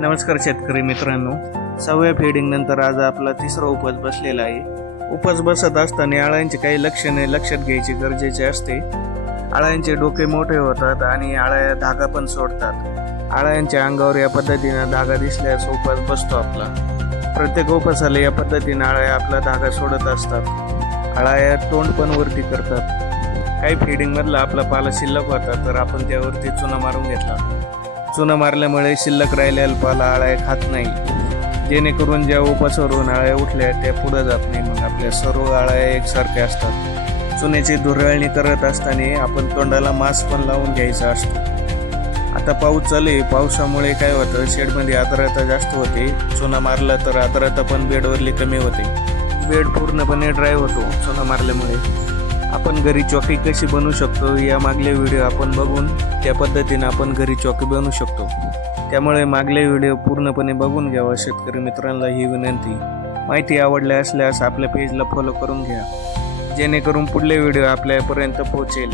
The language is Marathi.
नमस्कार शेतकरी मित्रांनो. सहाव्या फेडिंग नंतर आज आपला तिसरा उपज बसलेला आहे. उपज बसत असताना आळ्यांची काही लक्षणे लक्षात घ्यायची गरजेचे असते. आळ्यांचे डोके मोठे होतात आणि आळ्या धागा पण सोडतात. आळ्यांच्या अंगावर या पद्धतीनं धागा दिसल्यास उपज बसतो आपला. प्रत्येक उपसाला या पद्धतीनं आळ्या आपला धागा सोडत असतात. आळ्या तोंड पण वरती करतात. काही फिडिंगमधला आपला पाला शिल्लक होता तर आपण त्यावरती चुना मारून घेतला. चुना मारल्यामुळे शिल्लक राहिले पाला आळ्या खात नाही. जेणेकरून ज्या उपसरून आळ्या उठल्या त्या पुढे जात नाही. मग आपल्या सर्व आळ्या एकसारख्या असतात. चुन्याची धुरळणी करत असताना आपण तोंडाला मास्क पण लावून घ्यायचा असतो. आता पाऊस चालू आहे. पावसामुळे काय होतं? शेडमध्ये आर्द्रता जास्त होते. चुना मारला तर आर्द्रता पण बेडवरली कमी होते. बेड पूर्णपणे ड्राय होतो. चुना मारल्यामुळे. आपण घरी चॉकी कशी बनवू शकतो या मागले व्हिडिओ आपण बघून त्या पद्धतीनं आपण घरी चॉकी बनवू शकतो. त्यामुळे मागले व्हिडिओ पूर्णपणे बघून घ्यावा शेतकरी मित्रांना ही विनंती. माहिती आवडल्या असल्यास आपल्या पेजला फॉलो करून घ्या. जेणेकरून पुढले व्हिडिओ आपल्यापर्यंत पोहोचेल.